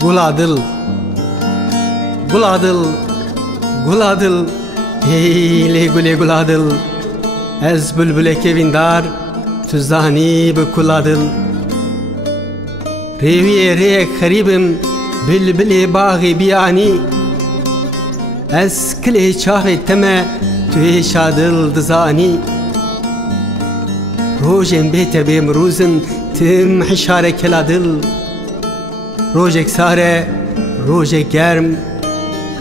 Guladil, Guladil, Guladil, ey le gule Guladil, ez bülbüle kevindar, tuzani bi Guladil. Reviye reyek xaribim, bülbüle bağı biyani, ez kile çahve teme, tüye şadil dizani. Rojem bete bem ruzin, tim hişare keladil. Rojek sare, rojek germ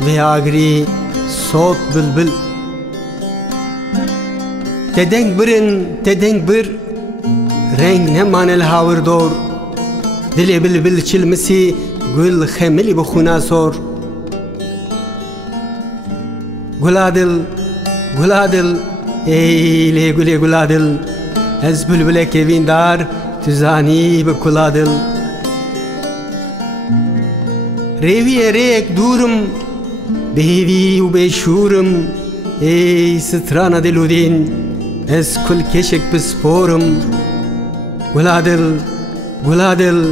ve agri sot bülbül. Tedeng birin, tedeng bir, renk ne manel havır dor. Dile bülbül çilmisi, gül xemili bu khuna sor. Guladil, Guladil, ey le güle Guladil, ez bülbüle kevindar, tuzani bi Guladil. Reviye reyek durum, behevi u beşurum, ey strana diludin, ez kul keşek bisporum. Guladil, Guladil,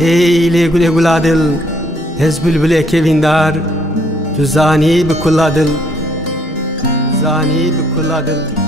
ey le güle Guladil, ez bülbüle kevindar, tuzani bi Guladil, tuzani bi Guladil.